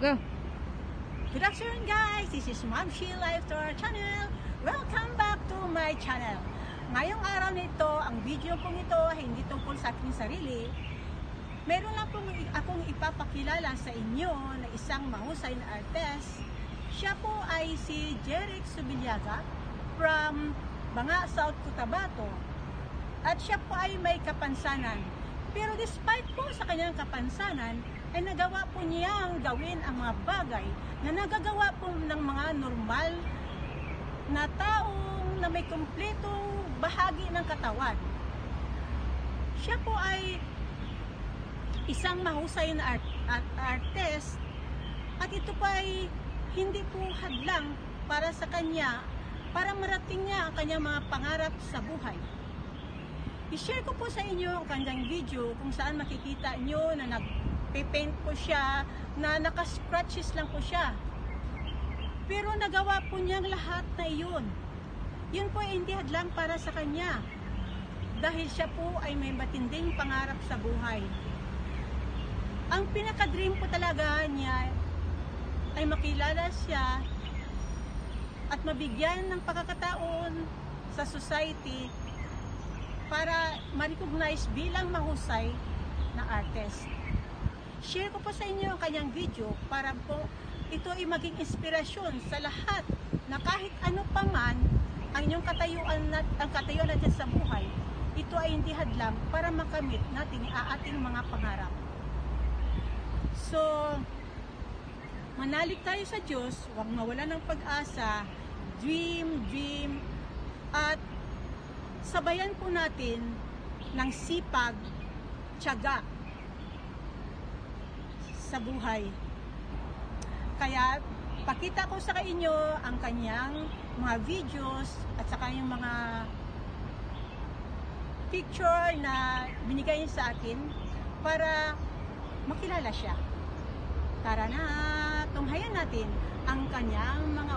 Go. Good afternoon guys, this is Ma'am She Live to our channel. Welcome back to my channel. Ngayong araw nito, ang video kong ito ay hindi tungkol sa aking sarili. Meron lang pong akong ipapakilala sa inyo na isang mahusay na artist. Siya po ay si Jeric Subiliaga from Banga, South Cotabato. At siya po ay may kapansanan. Pero despite po sa kanyang kapansanan, ay nagawa po niyang gawin ang mga bagay na nagagawa po ng mga normal na taong na may kumpletong bahagi ng katawan. Siya po ay isang mahusay na artist at ito po ay hindi po hadlang para sa kanya para marating niya ang kanyang mga pangarap sa buhay. I-share ko po sa inyo ang kanyang video kung saan makikita nyo na nagpe-paint po siya, na naka-scratches lang po siya. Pero nagawa po niyang lahat na iyon. Yun po ay hindi hadlang para sa kanya. Dahil siya po ay may matinding pangarap sa buhay. Ang pinaka-dream po talaga niya ay makilala siya at mabigyan ng pagkakataon sa society para ma-recognize bilang mahusay na artist. Share ko po sa inyo ang kanyang video para po ito ay maging inspirasyon sa lahat na kahit ano pa man ang inyong katayuan natin sa buhay, ito ay hindi hadlang para makamit natin ang ating mga pangarap. So, manalig tayo sa Diyos, huwag mawala ng pag-asa, dream, at sabayan po natin ng sipag, tiyaga sa buhay. Kaya pakita ko sa inyo ang kanyang mga videos at saka yung mga picture na binigay niya sa akin para makilala siya. Tara na, tunghayan natin ang kanyang mga